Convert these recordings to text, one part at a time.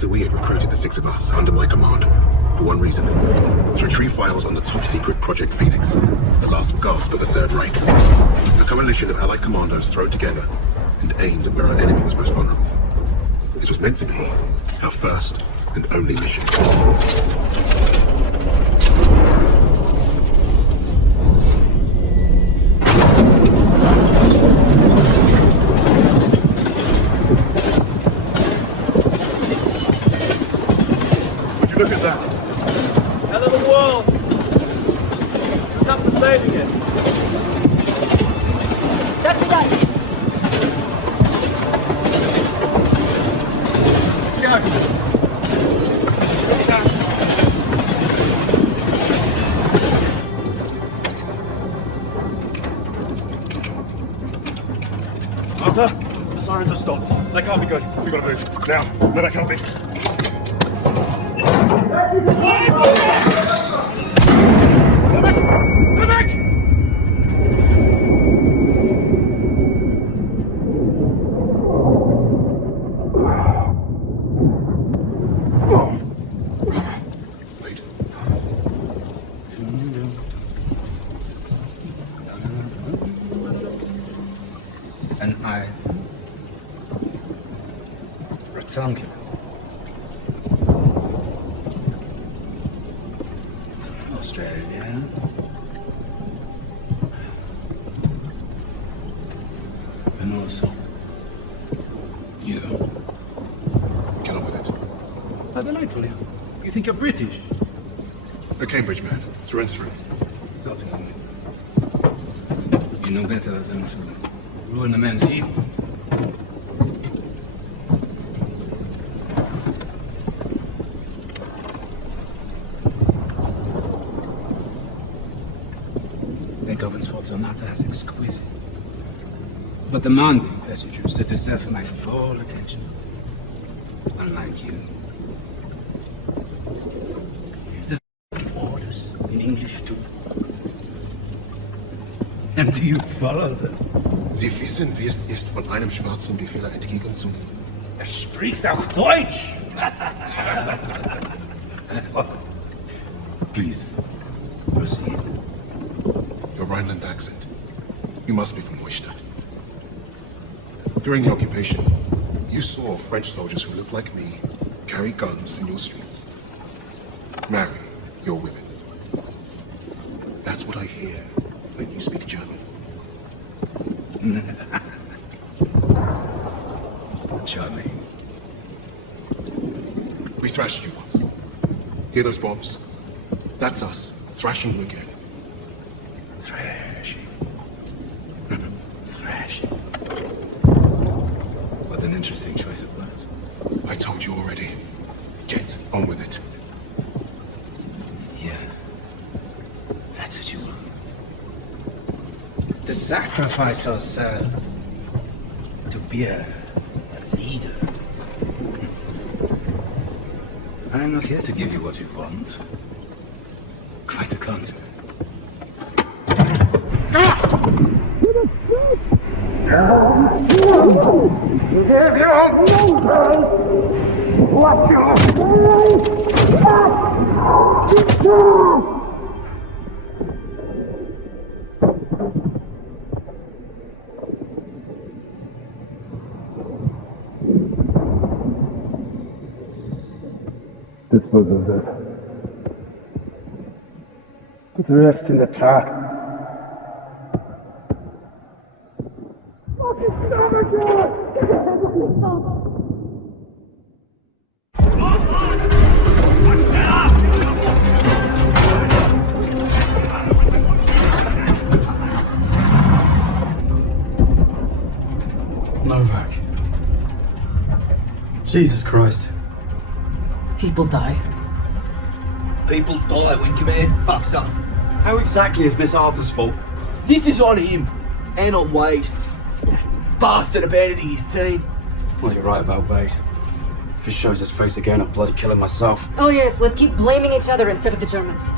SOE had recruited the 6 of us under my command for one reason: to retrieve files on the top-secret Project Phoenix, the last gasp of the Third Reich. A coalition of Allied commandos thrown together and aimed at where our enemy was most vulnerable. This was meant to be our first and only mission. Would you look at that? Hell of a world! Who's up for saving it? До свидания! Let's go! Arthur, the sirens have stopped. That can't be good. We've got to move. Now. No, that can't be. Go back! Wait. An eye. Rectangulars. Australia. And also you. Get on with it. Oh, delightfully. You think you're British? A Cambridge man, through and through. So, you know better than to ruin a man's evening. Beethoven's Fortunata is exquisite, but demanding passages that deserve my full attention. Unlike you. Does give orders in English too? And do you follow them? Sie wissen, wie es ist, von einem Schwarzen Befehle entgegenzunehmen. Er spricht auch Deutsch! Please, proceed. Your Rhineland accent. You must be from Neustadt. During the occupation, you saw French soldiers who looked like me carry guns in your streets. Marry your women. That's what I hear when you speak German. Charming. We thrashed you once. Hear those bombs? That's us, thrashing you again. Thrashing. Thrashing. What an interesting choice of words. I told you already. Get on with it. Yeah. That's what you want. To sacrifice yourself. To be a leader. I'm not here to give you what you want. Quite the contrary. Dispose of them. Put the rest in the truck. Novak. Jesus Christ. People die. People die when Command fucks up. How exactly is this Arthur's fault? This is on him. And on Wade. Bastard abandoning his team. Well, you're right about Wade. If he shows his face again, I'm bloody killing myself. Oh yes, let's keep blaming each other instead of the Germans.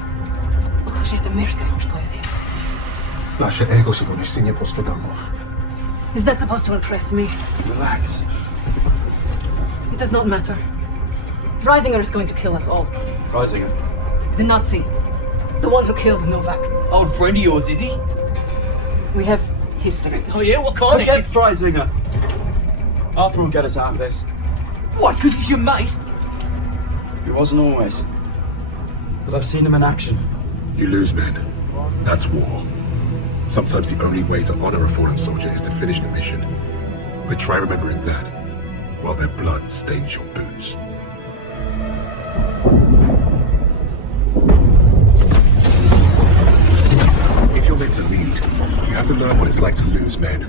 Nasze ego się wonieście nie postrzegano. Is that supposed to impress me? Relax. It does not matter. Freisinger is going to kill us all. Freisinger? The Nazi. The one who killed Novak. Old friend of yours, is he? We have history. Oh yeah, what kind Forget of... Freisinger. Arthur will get us out of this. What, because he's your mate? He wasn't always. But I've seen him in action. You lose men. That's war. Sometimes the only way to honor a fallen soldier is to finish the mission. But try remembering that while their blood stains your boots. If you're meant to lead, you have to learn what it's like to lose men.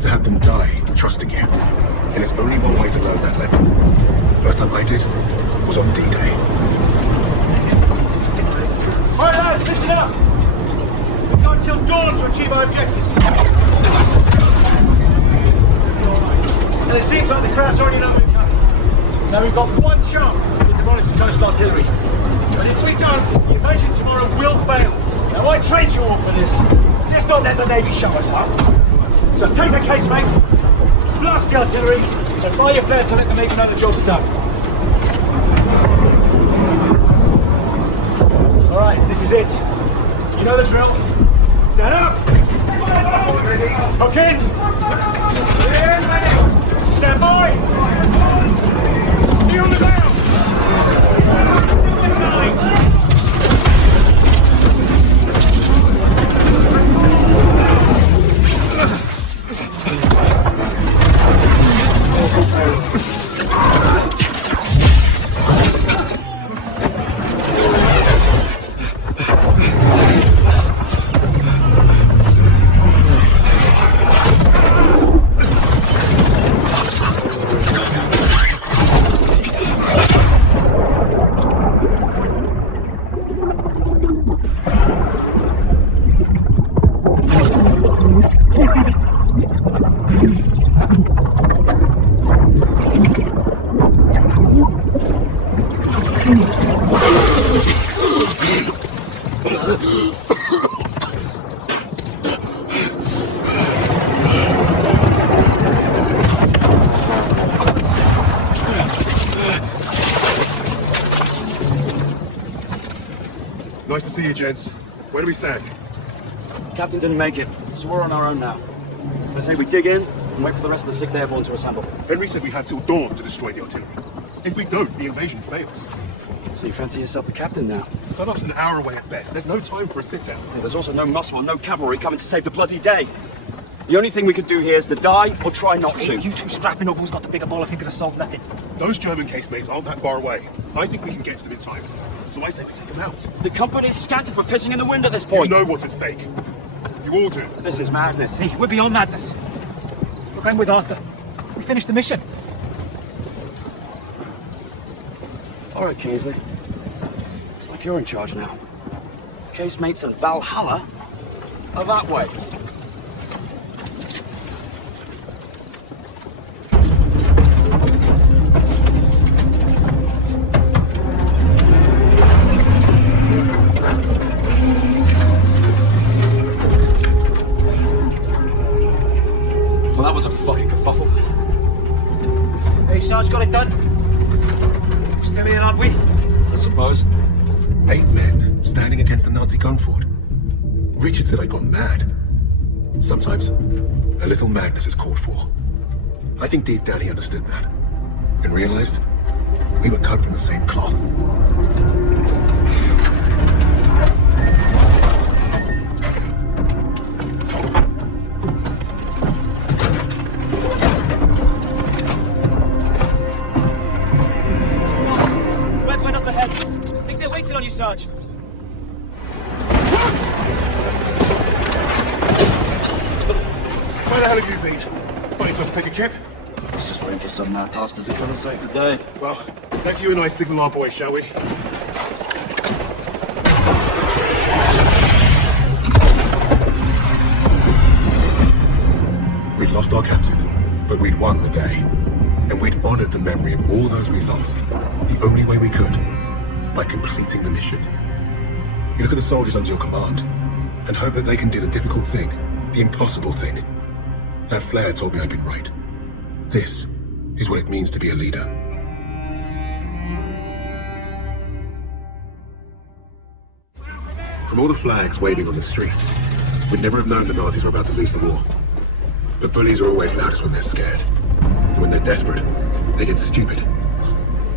To have them die trusting you. And there's only one way to learn that lesson. First time I did was on D-Day. All right, lads, listen up. We've got until dawn to achieve our objective. And it seems like the crowd's already know we're coming. Now we've got one chance to demolish the coastal artillery. But if we don't, the invasion tomorrow will fail. Now I trained you all for this. Let's not let the Navy show us up. So take the case, mates. Blast the artillery and fire your flares to let them Navy know the job's done. All right, this is it. You know the drill. Stand up. Hook in. Stand by. See you on the ground. Nice to see you, gents. Where do we stand? Captain didn't make it, so we're on our own now. I say we dig in and wait for the rest of the 6th Airborne to assemble. Henry said we had till dawn to destroy the artillery. If we don't, the invasion fails. So you fancy yourself the captain now? Sunup's an hour away at best. There's no time for a sit-down. Yeah, there's also no muscle and no cavalry coming to save the bloody day. The only thing we could do here is to die or try not to. You two strapping up who's got the bigger bollocks ain't gonna solve nothing. Those German casemates aren't that far away. I think we can get to them in time. So I say we take them out. The company's scattered for pissing in the wind at this You point. know what's at stake. You all do. This is madness. See, we're beyond madness. We're going with Arthur. We finished the mission. All right, Kingsley. It's like you're in charge now. Casemates and Valhalla are that way. Well, that was a fucking kerfuffle. Hey, Sarge, got it done? Still here, aren't we? I suppose. 8 men standing against the Nazi gun fort. Richard said I got mad. Sometimes, a little madness is called for. I think deep down he understood that. And realized we were cut from the same cloth. Went up ahead. I think they're waiting on you, Sarge. Where the hell have you been? Funny time to take a kip? I was just waiting for some mad bastard to come and save the day. Well, let's you and I signal our boys, shall we? We'd lost our captain, but we'd won the day. And we'd honored the memory of all those we lost, the only way we could, by completing the mission. You look at the soldiers under your command, and hope that they can do the difficult thing, the impossible thing. That flare told me I'd been right. This is what it means to be a leader. From all the flags waving on the streets, we'd never have known the Nazis were about to lose the war. But bullies are always loudest when they're scared. And when they're desperate, they get stupid.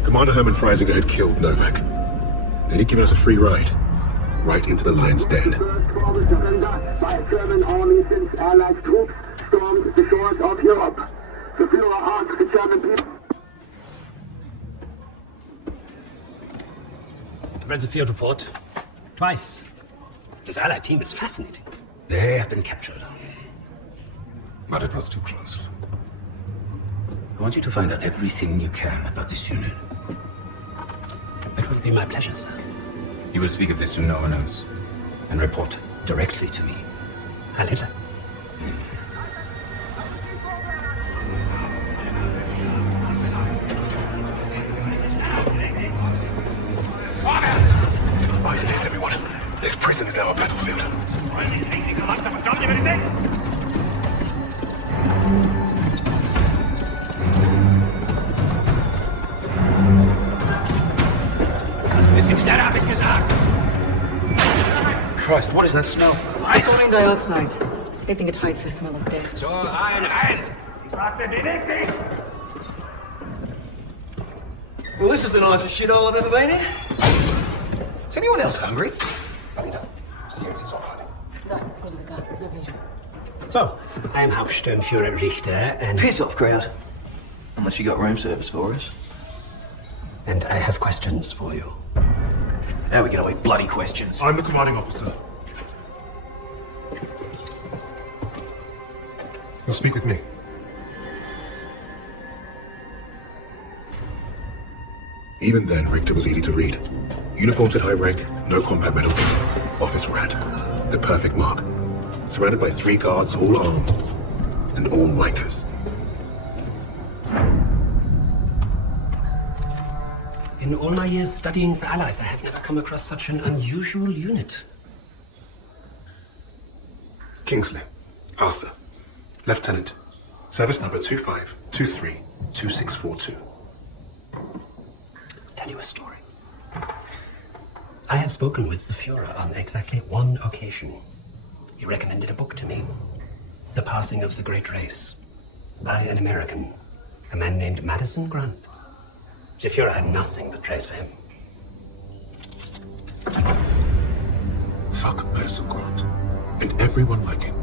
Commander Hermann Freisinger had killed Novak. Then he'd given us a free ride, right into the lion's den. By German army since Allied troops stormed the shores of Europe. The Führer asked the German people. I've read the field report twice. This Allied team is fascinating. They have been captured. But it was too close. I want you to find out everything you can about this unit. It will be my pleasure, sir. You will speak of this to no one else, and report directly to me. Heil Hitler. Eyes and everyone. This prison is now a battlefield. Bisschen schneller, hab ich gesagt! Christ, what is that smell? Chlorine dioxide. They think it hides the smell of death. So, rein! Ich sagte, beweg dich! Well, this is the nicest shithole I've ever been in. Is anyone else hungry? So, I'm Hauptsturmführer Richter, and... Piss off, crowd. Unless you got room service for us. And I have questions for you. Now we get away bloody questions. I'm the commanding officer. You'll speak with me. Even then, Richter was easy to read. Uniforms at high rank, no combat medals. Office rat. The perfect mark. Surrounded by 3 guards, all armed. And all wankers. In all my years studying the Allies, I have never come across such an unusual unit. Kingsley. Arthur. Lieutenant. Service number 25232642. Tell you a story. I have spoken with the Führer on exactly one occasion. He recommended a book to me. The Passing of the Great Race. By an American. A man named Madison Grant. The Führer had nothing but praise for him. Fuck Madison Grant. And everyone like him.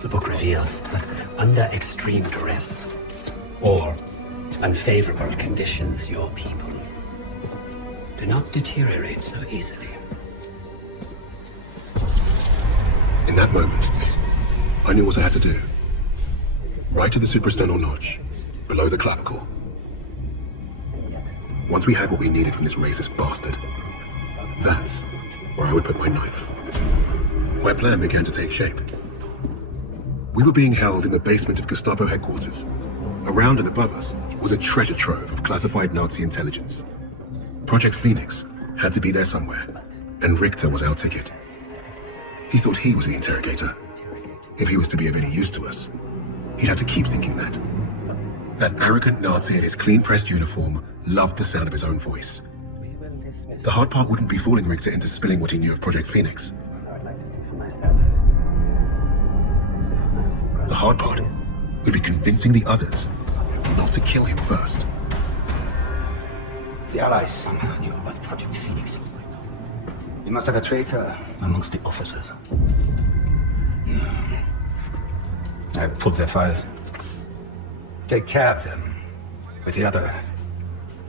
The book reveals that under extreme duress or unfavorable conditions, your people do not deteriorate so easily. In that moment, I knew what I had to do. Right to the suprasternal notch, below the clavicle. Once we had what we needed from this racist bastard, that's where I would put my knife. My plan began to take shape. We were being held in the basement of Gestapo headquarters. Around and above us was a treasure trove of classified Nazi intelligence. Project Phoenix had to be there somewhere, and Richter was our ticket. He thought he was the interrogator. If he was to be of any use to us, he'd have to keep thinking that. That arrogant Nazi in his clean-pressed uniform loved the sound of his own voice. The hard part wouldn't be fooling Richter into spilling what he knew of Project Phoenix. The hard part would be convincing the others not to kill him first. The Allies somehow knew about Project Phoenix. You must have a traitor amongst the officers. No. I pulled their files. Take care of them with the other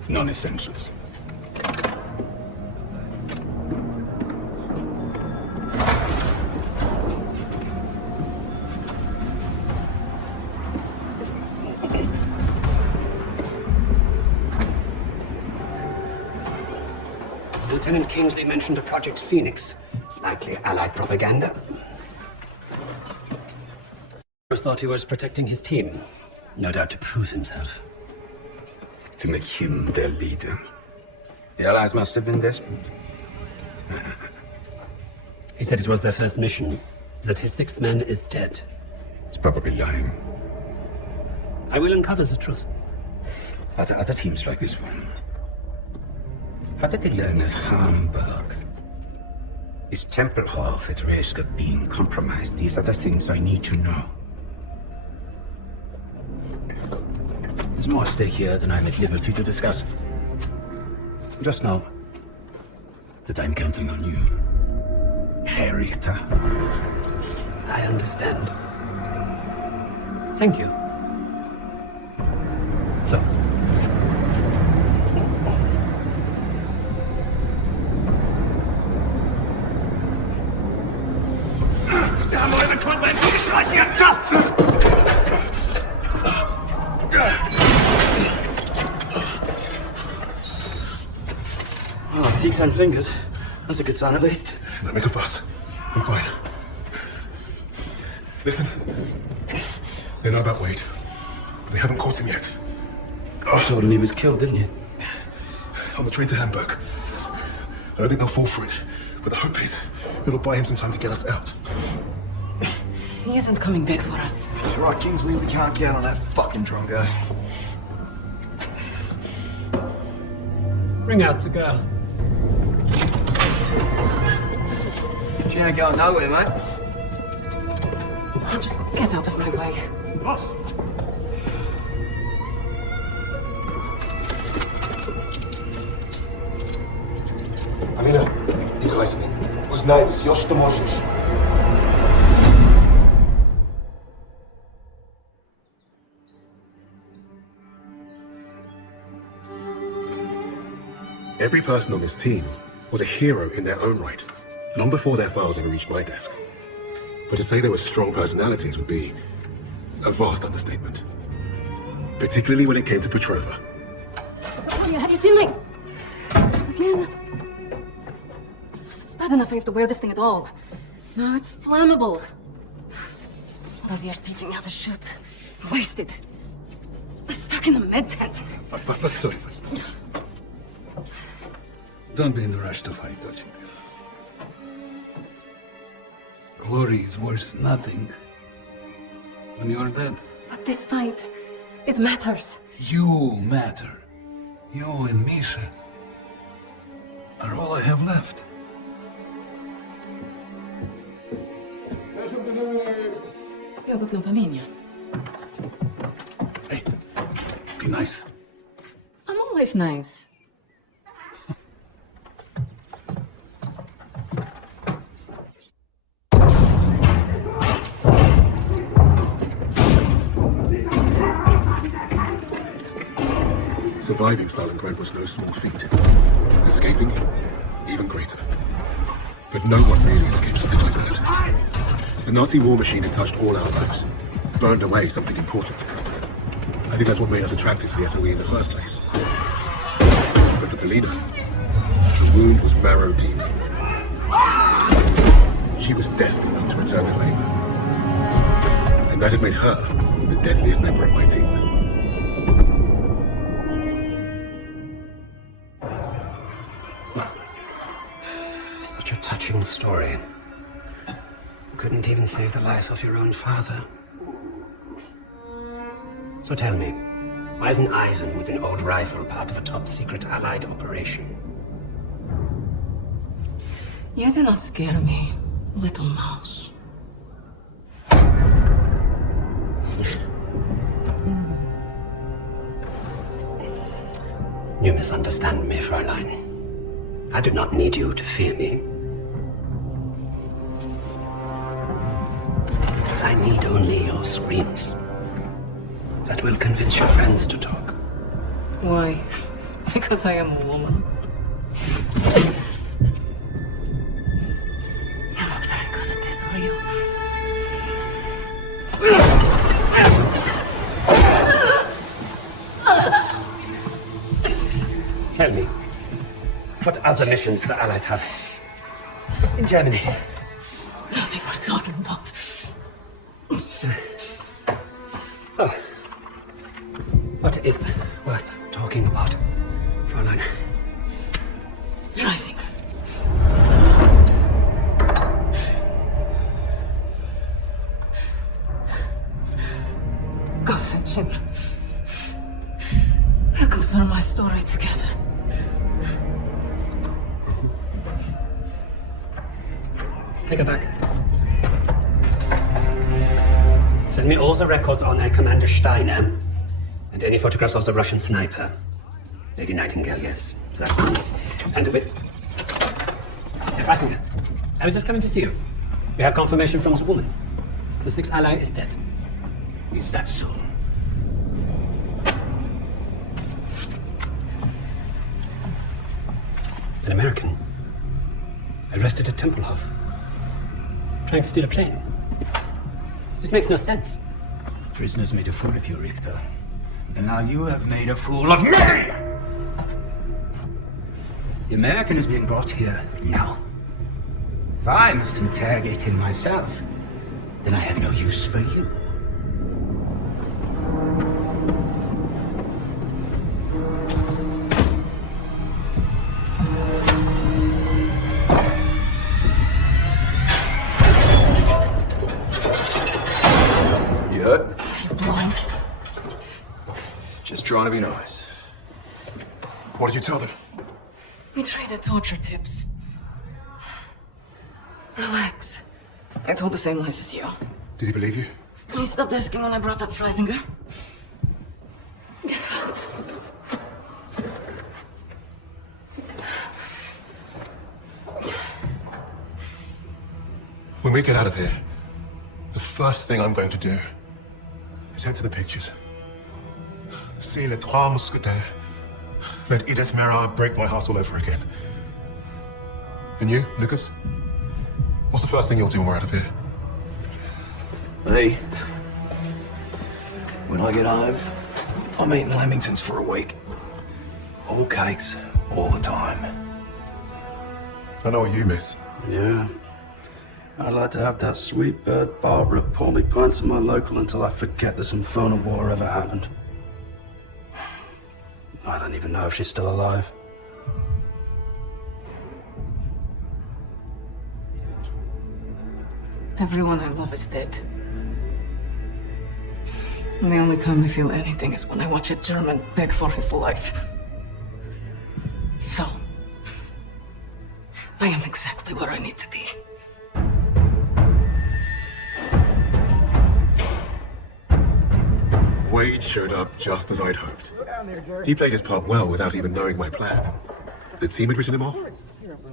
non-essentials. Lieutenant Kingsley mentioned a Project Phoenix, likely Allied propaganda. I thought he was protecting his team, no doubt to prove himself. To make him their leader. The Allies must have been desperate. He said it was their first mission, that his 6th man is dead. He's probably lying. I will uncover the truth. Are there other teams like this one? How did they learn of Hamburg? Is Tempelhof at risk of being compromised? These are the things I need to know. There's more at stake here than I'm at liberty to discuss. Just know that I'm counting on you, Herr Richter. I understand. Thank you. So. Wir haben eure Konvent geschleichen getappt! Oh, I see 10 fingers. That's a good sign, at least. Don't make a fuss. I'm fine. Listen. They know about Wade. But they haven't caught him yet. You told him he was killed, didn't you? On the train to Hamburg. I don't think they'll fall for it. But the hope is it'll buy him some time to get us out. He isn't coming back for us. That's right, Kingsley. We can't count on that fucking drongo. Bring out the girl. She ain't going nowhere, mate. Now just get out of my way. Boss! Alina, играй с ним. Узнай все, что можешь. Every person on this team was a hero in their own right, long before their files ever reached my desk. But to say they were strong personalities would be a vast understatement. Particularly when it came to Petrova. Have you seen my... Again? It's bad enough I have to wear this thing at all. No, it's flammable. All those years teaching me how to shoot. Wasted. I'm stuck in a med tent. Постой. Don't be in a rush to fight, доченька. Glory is worth nothing when you're dead. But this fight, it matters. You matter. You and Misha are all I have left. Я тут на помине. Hey, be nice. I'm always nice. Surviving Stalingrad was no small feat. Escaping, even greater. But no one really escaped something like that. The Nazi war machine had touched all our lives, burned away something important. I think that's what made us attracted to the SOE in the first place. But for Polina, the wound was marrow deep. She was destined to return the favor. And that had made her the deadliest member of my team. Such a touching story. Couldn't even save the life of your own father. So tell me, why isn't Ivan with an old rifle part of a top-secret Allied operation? You do not scare me, little mouse. You misunderstand me, Fräulein. I do not need you to fear me. I need only your screams. That will convince your friends to talk. Why? Because I am a woman. You're not very good at this, are you? Tell me, what other missions the Allies have in Germany? Nothing we're talking about. So, what is worth talking about, Fräulein? Rising. Go fetch him. We'll confirm my story together. Take it back. Send me all the records on a Commander Steiner and any photographs of the Russian sniper. Lady Nightingale, yes. That one. And with... Herr Freisinger, I was just coming to see you. We have confirmation from the woman. The sixth ally is dead. Is that so? An American arrested at Tempelhof, trying to steal a plane. This makes no sense. Prisoners made a fool of you, Richter. And now you have made a fool of me! The American is being brought here now. If I must interrogate him myself, then I have no use for you. You hurt? Blind. Just trying to be nice. What did you tell them? We traded torture tips. Relax. I told the same lies as you. Did he believe you? He stopped asking when I brought up Freisinger. When we get out of here, the first thing I'm going to do is head to the pictures. See Les Trois Mousquetaires. Let Edith Merard break my heart all over again. And you, Lucas? What's the first thing you'll do when we're out of here? Me? When I get home, I'm eating Lamingtons for a week. All cakes, all the time. I know what you miss. Yeah. I'd like to have that sweet bird Barbara pour me pints in my local until I forget this infernal war ever happened. I don't even know if she's still alive. Everyone I love is dead. And the only time I feel anything is when I watch a German beg for his life. So, I am exactly where I need to be. Wade showed up just as I'd hoped. He played his part well without even knowing my plan. The team had written him off,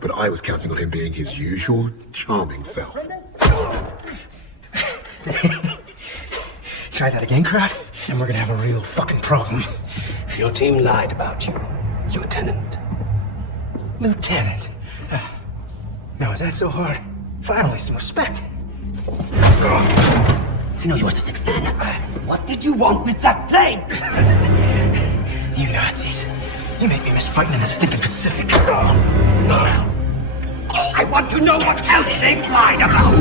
but I was counting on him being his usual charming self. Try that again, crowd, and we're gonna have a real fucking problem. Your team lied about you, Lieutenant. Lieutenant? Now, is that so hard? Finally, some respect. I know you was a sixth man. What did you want with that plane? You Nazis. You make me miss fighting in the stinking Pacific. I want to know what else they lied about.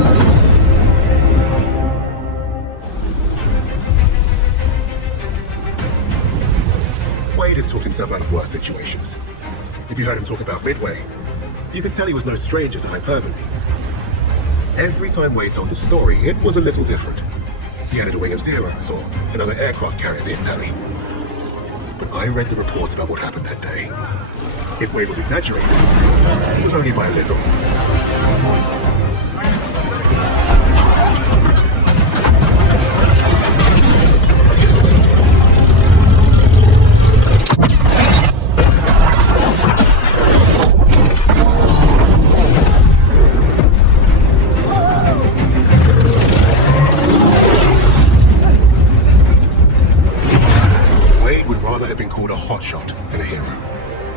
Wade had talked himself out of worse situations. If you heard him talk about Midway, you could tell he was no stranger to hyperbole. Every time Wade told the story, it was a little different. He added a wing of zeros or another aircraft carrier to his tally. But I read the reports about what happened that day. If Wade was exaggerating, it was only by a little.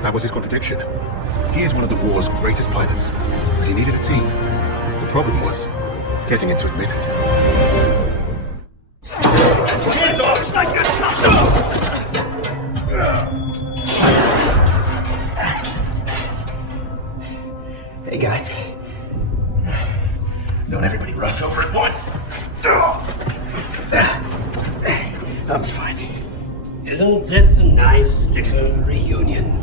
That was his contradiction. He is one of the war's greatest pilots, but he needed a team. The problem was getting him to admit it. Hey, guys. Don't everybody rush over at once. I'm fine. Isn't this a nice little reunion?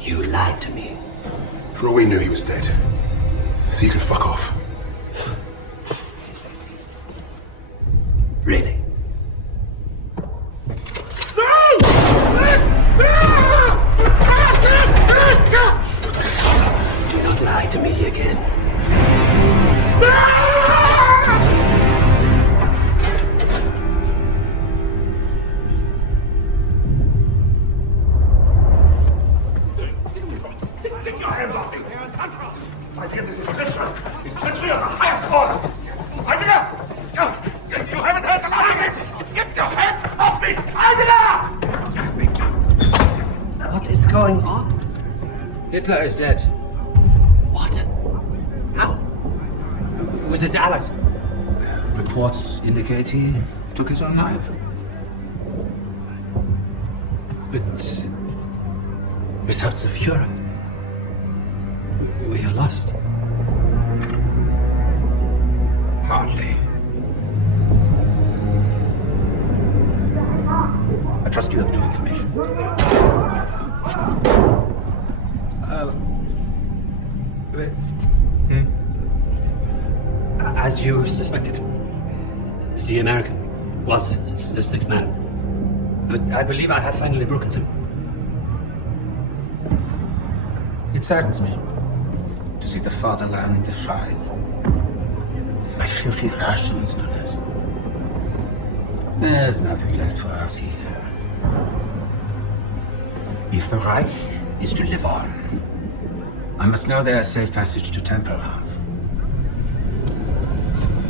You lied to me. For all we knew, he was dead. So you can fuck off. Really? Do not lie to me again. Hitler is dead. What? How? Was it the Allies? Reports indicate he took his own life. But without the Führer, we are lost. Hardly. I trust you have new information. As you suspected, the American was the sixth man. But I believe I have finally broken them. It saddens me to see the fatherland defiled by filthy Russians, no less. There's nothing left for us here. If the Reich is to live on, I must know there's safe passage to Tempelhof.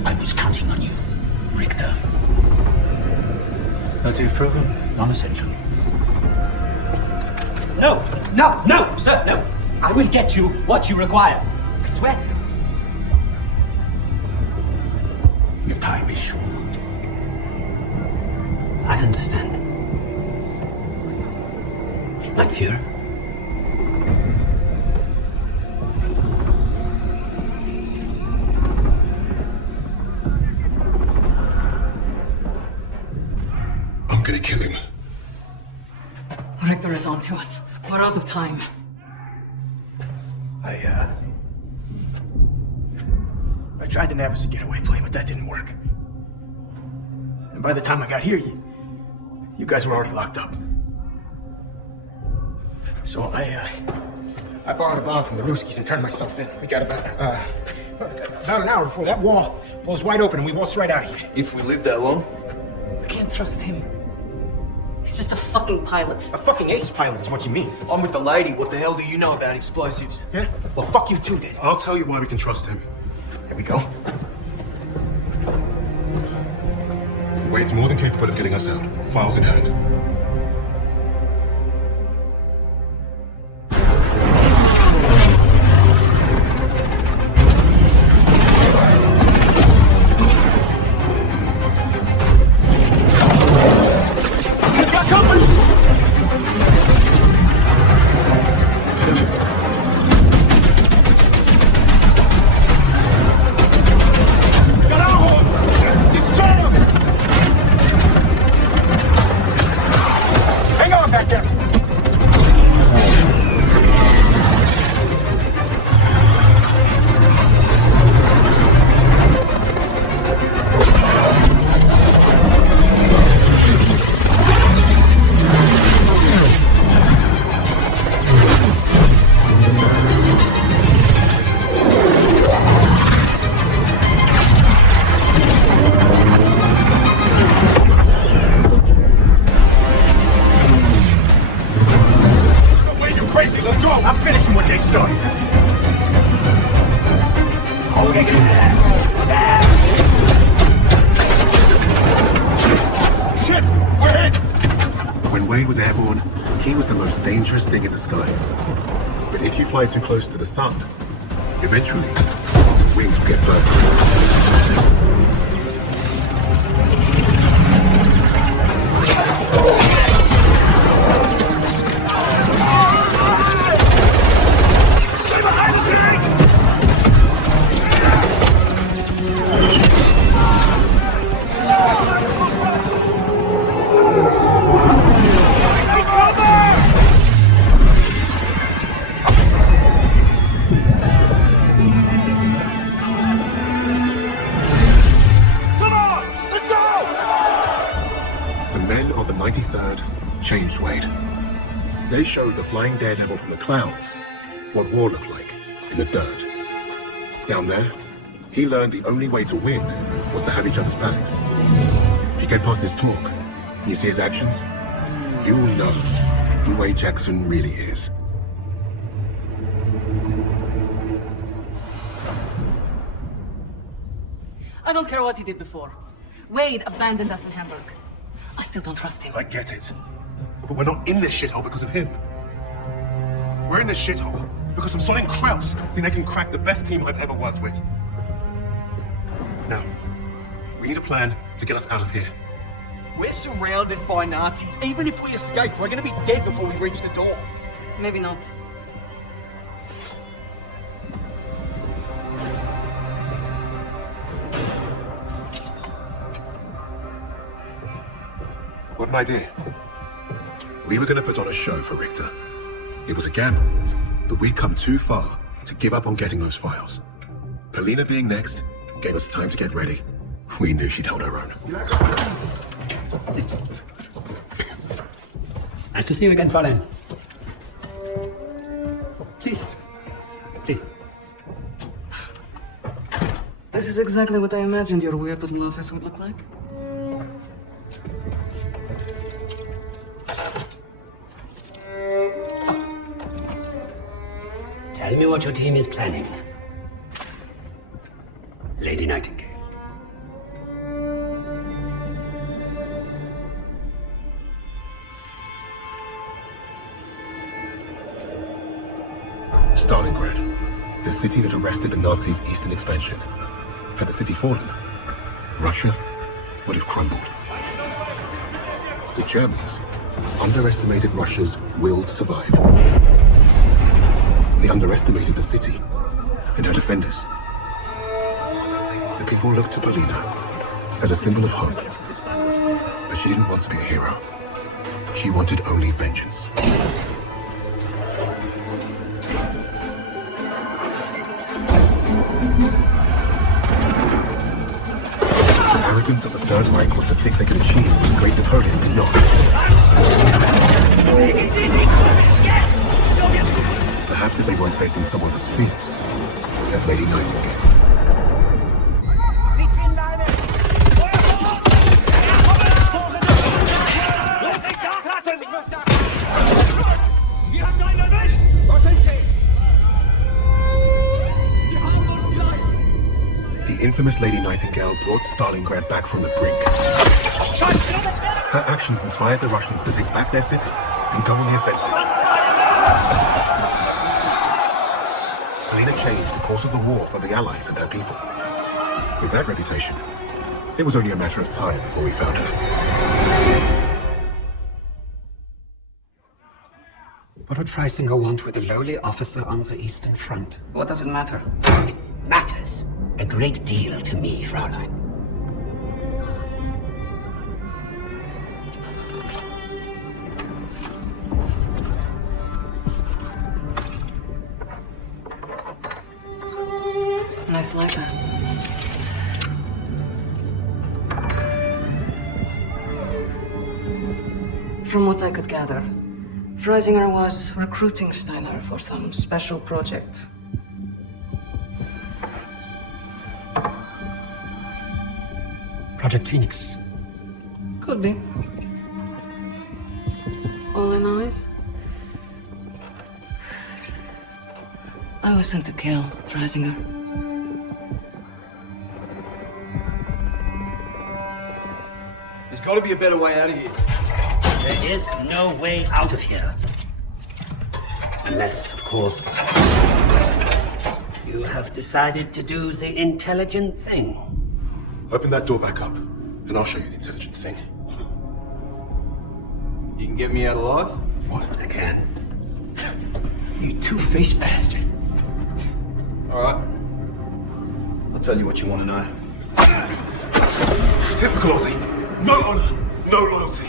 I was counting on you, Richter. But you've proven non-essential. No, sir, no. I will get you what you require. I swear. Your time is short. I understand. Mein Führer. I'm gonna kill him. Richter is on to us. We're out of time. I tried to nab us a getaway plane, but that didn't work. And by the time I got here, you guys were already locked up. So I borrowed a bomb from the Ruskies and turned myself in. We got about an hour before that wall was wide open and we waltzed right out of here. If we live that long? We can't trust him. He's just a fucking pilot. A fucking ace pilot is what you mean. I'm with the lady. What the hell do you know about explosives? Yeah? Well, fuck you too, then. I'll tell you why we can trust him. Here we go. Wade's more than capable of getting us out. Files in hand. Fly too close to the sun, eventually, the wings will get burnt. Changed Wade. They showed the flying daredevil from the clouds what war looked like in the dirt. Down there, he learned the only way to win was to have each other's backs. If you get past his talk and you see his actions, you will know who Wade Jackson really is. I don't care what he did before. Wade abandoned us in Hamburg. I still don't trust him. I get it. But we're not in this shithole because of him. We're in this shithole Because some solid krauts think they can crack the best team I've ever worked with. Now, we need a plan to get us out of here. We're surrounded by Nazis. Even if we escape, we're gonna be dead before we reach the door. Maybe not. What an idea. We were going to put on a show for Richter. It was a gamble, but we'd come too far to give up on getting those files. Polina being next gave us time to get ready. We knew she'd hold her own. Nice to see you again, Fräulein. Please. Please. This is exactly what I imagined your weird little office would look like. Tell me what your team is planning. Lady Nightingale. Stalingrad, the city that arrested the Nazis' eastern expansion. Had the city fallen, Russia would have crumbled. The Germans underestimated Russia's will to survive. They underestimated the city and her defenders. The people looked to Polina as a symbol of hope, but she didn't want to be a hero. She wanted only vengeance. The arrogance of the Third Reich was to think they could achieve what the great Napoleon did not. Perhaps if they weren't facing someone as fierce as Lady Nightingale. The infamous Lady Nightingale brought Stalingrad back from the brink. Her actions inspired the Russians to take back their city and go on the offensive. Polina changed the course of the war for the Allies and their people. With that reputation, it was only a matter of time before we found her. What would Freisinger want with a lowly officer on the Eastern Front? What does it matter? It matters a great deal to me, Fräulein. Nice lighter. From what I could gather, Freisinger was recruiting Steiner for some special project. Project Phoenix. Could be. All I know is I was sent to kill Freisinger. There's got to be a better way out of here. There is no way out of here. Unless, of course, you have decided to do the intelligent thing. Open that door back up, and I'll show you the intelligent thing. You can get me out alive? What? I can. You two-faced bastard. All right. I'll tell you what you want to know. Typical Aussie. No honor, no loyalty.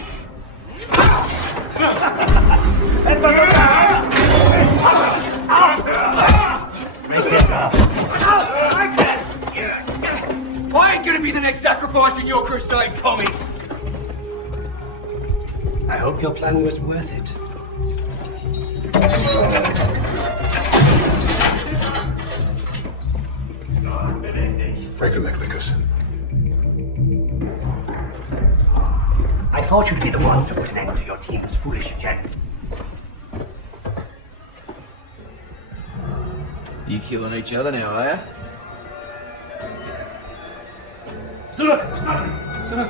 I ain't gonna be the next sacrifice in your crusade, commie. I hope your plan was worth it. Break a neck, Lucas. I thought you'd be the one to put an end to your team's foolish agenda. You killing each other now, are ya? Zurück! Zurück!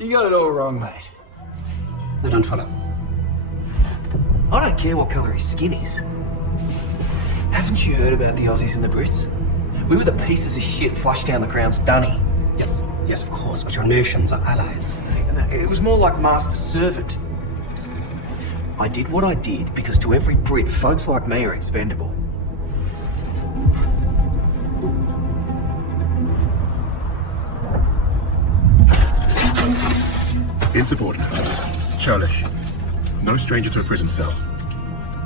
You got it all wrong, mate. I don't follow. I don't care what colour his skin is. Haven't you heard about the Aussies and the Brits? We were the pieces of shit flushed down the Crown's dunny. Yes, yes, of course, but your nations are allies. It was more like master-servant. I did what I did because to every Brit, folks like me are expendable. Insubordinate, churlish, no stranger to a prison cell.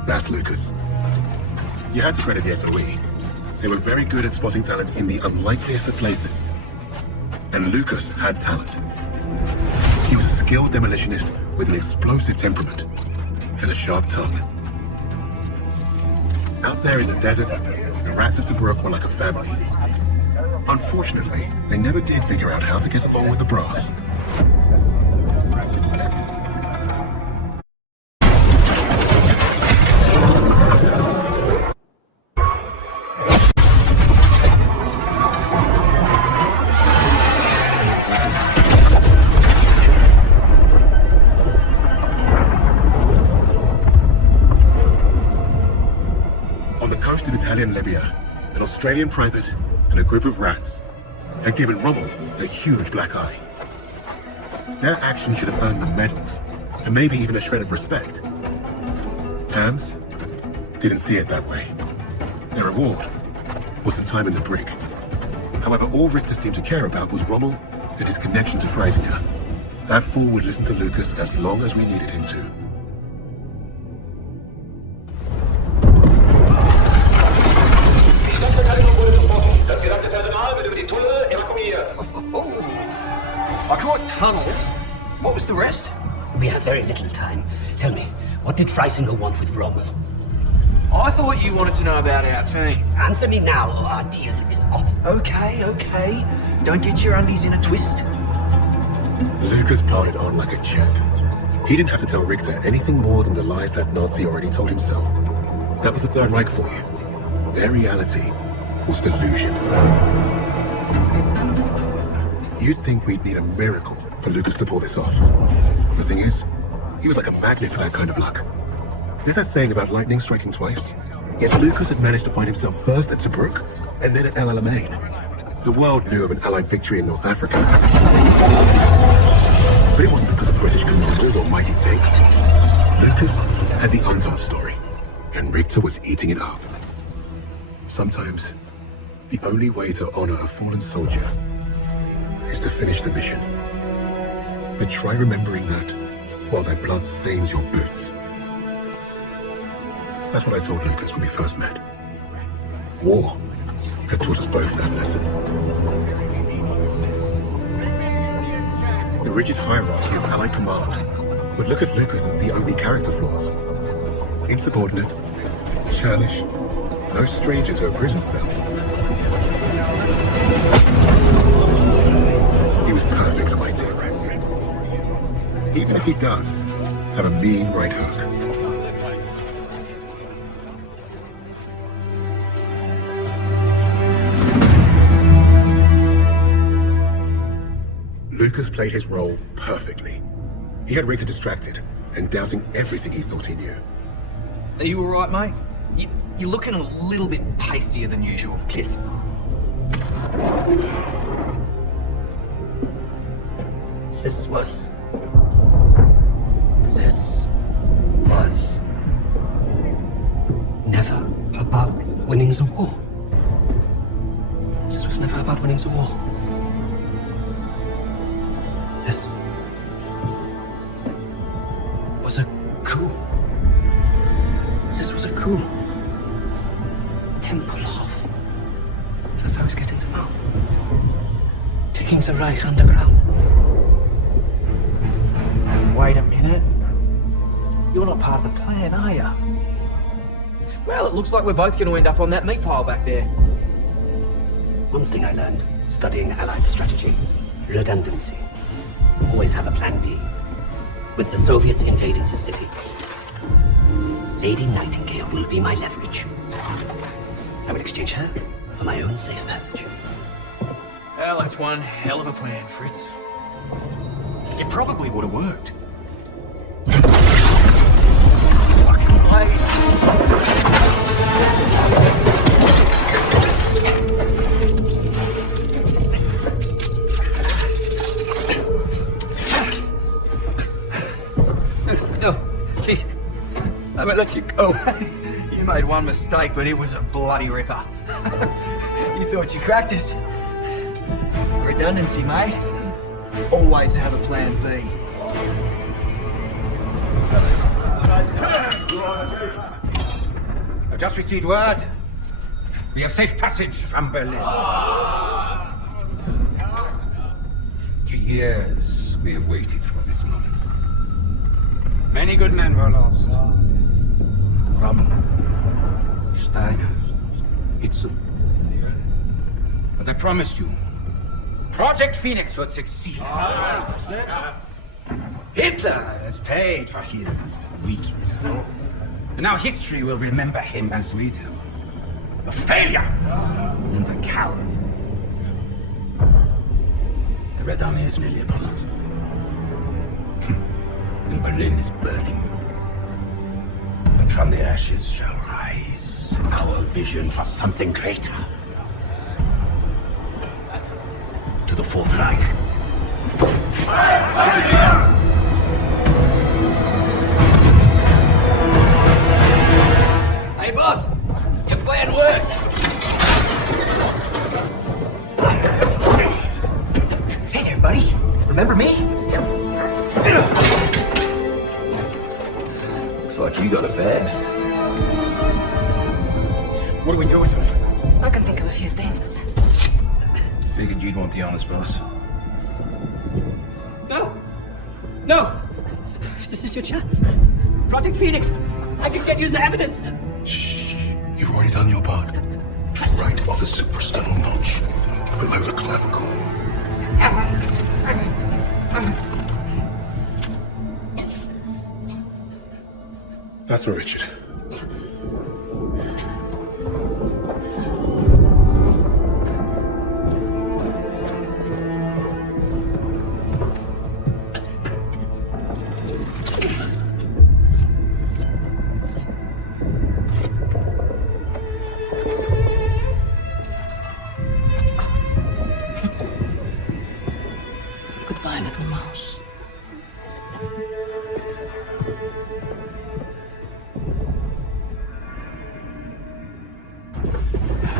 That's Lucas. You had to credit the SOE. They were very good at spotting talent in the unlikeliest of places. And Lucas had talent. He was a skilled demolitionist with an explosive temperament and a sharp tongue. Out there in the desert, the rats of Tobruk were like a family. Unfortunately, they never did figure out how to get along with the brass. In Libya, an Australian private and a group of rats had given Rommel a huge black eye. Their action should have earned them medals, and maybe even a shred of respect. Hams didn't see it that way. Their reward was some time in the brig. However, all Richter seemed to care about was Rommel and his connection to Freisinger. That fool would listen to Lucas as long as we needed him to. I caught tunnels. What was the rest? We have very little time. Tell me, what did Freisinger want with Rommel? I thought you wanted to know about our team. Answer me now or our deal is off. Okay. Don't get your undies in a twist. Lucas parted on like a champ. He didn't have to tell Richter anything more than the lies that Nazi already told himself. That was the Third Reich for you. Their reality was delusion. You'd think we'd need a miracle for Lucas to pull this off. The thing is, he was like a magnet for that kind of luck. There's that saying about lightning striking twice. Yet Lucas had managed to find himself first at Tobruk and then at El Alamein. The world knew of an Allied victory in North Africa. But it wasn't because of British commanders or mighty tanks. Lucas had the untold story, and Richter was eating it up. Sometimes, the only way to honor a fallen soldier is to finish the mission. But try remembering that while their blood stains your boots. That's what I told Lucas when we first met. War had taught us both that lesson. The rigid hierarchy of Allied command would look at Lucas and see only character flaws. Insubordinate, churlish, no stranger to a prison cell. He was perfect for my team. Even if he does have a mean right hook. Lucas played his role perfectly. He had Richter distracted and doubting everything he thought he knew. Are you alright, mate? You're looking a little bit pastier than usual. Please. This was never about winning the war. This was never about winning the war. This was a coup. This was a coup. Tempelhof. That's how it's getting them out. Taking the Reich underground. Wait a minute. You're not part of the plan, are you? Well, it looks like we're both going to end up on that meat pile back there. One thing I learned studying Allied strategy: redundancy. Always have a plan B. With the Soviets invading the city, Lady Nightingale will be my leverage. I will exchange her for my own safe passage. Well, that's one hell of a plan, Fritz. Get probably would have worked. No, please. I will let you go. You made one mistake, but it was a bloody ripper. You thought you cracked us. Redundancy, mate. Always have a plan B. I've just received word. We have safe passage from Berlin. 3 years we have waited for this moment. Many good men were lost. Rommel, Steiner, Hitler. But I promised you, Project Phoenix would succeed. Hitler has paid for his weakness. And now history will remember him as we do. A failure and a coward. The Red Army is nearly upon us. And Berlin is burning. But from the ashes shall rise our vision for something greater. To the Fourth Reich. Hey, boss! Your plan worked! Hey there, buddy. Remember me? Looks like you got a fan. What do we do with him? I can think of a few things. Figured you'd want the honest, boss. No! No! This is your chance. Project Phoenix! I can get you the evidence! Shh. You've already done your part. Right of the suprasternal notch. Below the clavicle. That's for Richard. Goodbye, little mouse.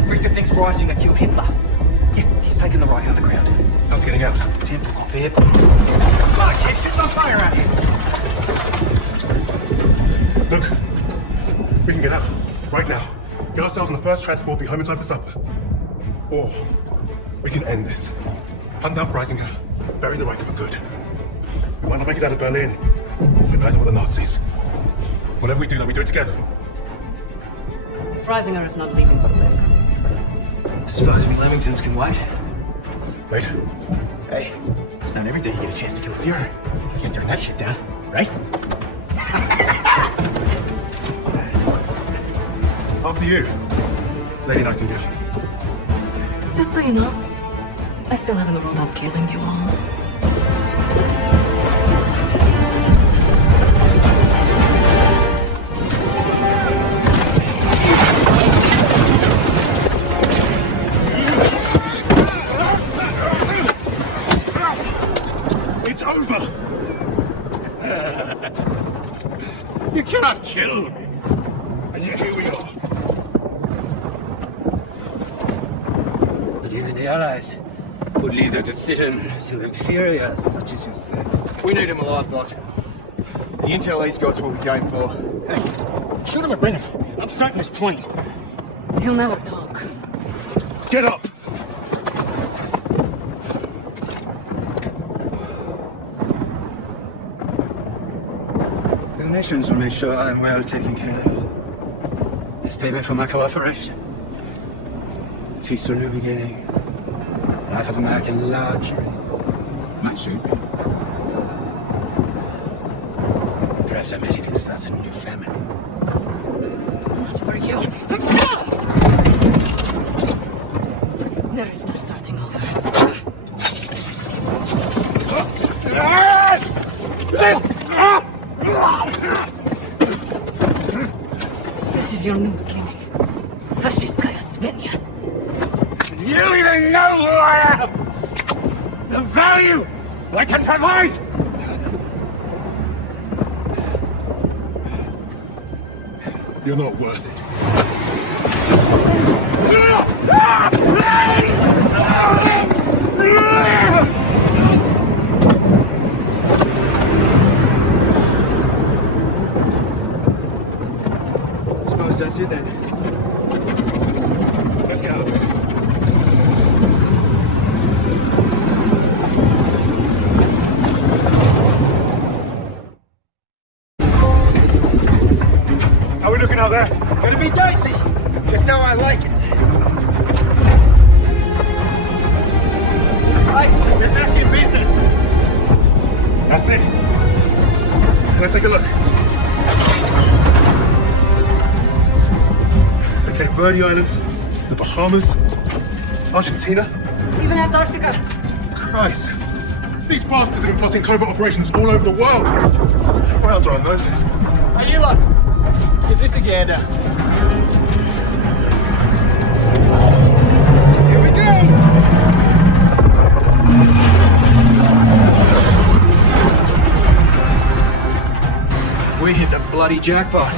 Richard thinks Reisinger killed Hitler. Yeah, he's taken the Reich underground. How's he getting out? Temple off airport. Come on, kid, it's on fire out here. Look, we can get out. Right now. Get ourselves on the first transport, be home in time for supper. Or we can end this. Hunt up Reisinger, bury the Reich for good. We might not make it out of Berlin. We might with the Nazis. Whatever we do, though, we do it together. Freisinger is not leaving Berlin. Suppose me Lemingtons can wait. Wait. Hey, it's not every day you get a chance to kill a Fuhrer. You can't turn that shit down, right? After you, Lady Nightingale. Just so you know, I still haven't ruled out killing you all. It's over! You cannot kill me. And yet here we are. But even the Allies would leave their decision to inferiors such as yourself. We need him alive, boss. The intel he's got's what we came for. Hey, shoot him at Brennan. I'm starting this plane. He'll never talk. Get up! The nations will make sure I'm well taken care of. As payment for my cooperation. Feast for a new beginning. Life of American luxury. Might suit me. Perhaps I might even start a new family. Not for you. There is no starting over. This is your new beginning. Fascistkaya Svenja. You even know who I am! The value I can provide! You're not worth it. Suppose that's it then. Let's get out of here. How are we looking out there? Gonna be dicey. Just how I like it. Right, get back in business. That's it. Let's take a look. The Cape Verde Islands, the Bahamas, Argentina. Even Antarctica. Christ. These bastards have been plotting covert operations all over the world. Right under our noses. Hey, you lot. Get this again. Here we go! We hit the bloody jackpot.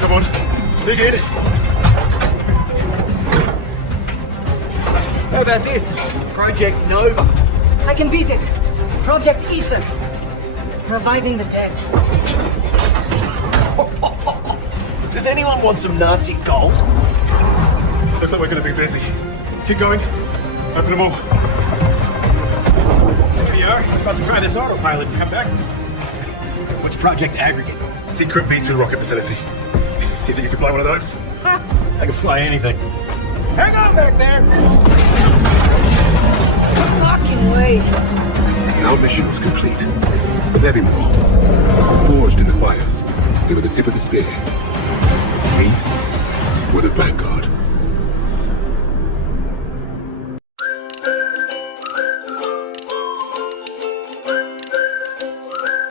Come on, dig in. How about this? Project Nova. I can beat it. Project Ether. Reviving the dead. Does anyone want some Nazi gold? Looks like we're going to be busy. Keep going. Open them all. Here you are. I was about to try this autopilot and come back. What's Project Aggregate? Secret B2 rocket facility. You think you could fly one of those? I can fly anything. Hang on back there! Fucking way. Our mission was complete. But there'd be more. Forged in the fires, we were the tip of the spear. We were the Vanguard.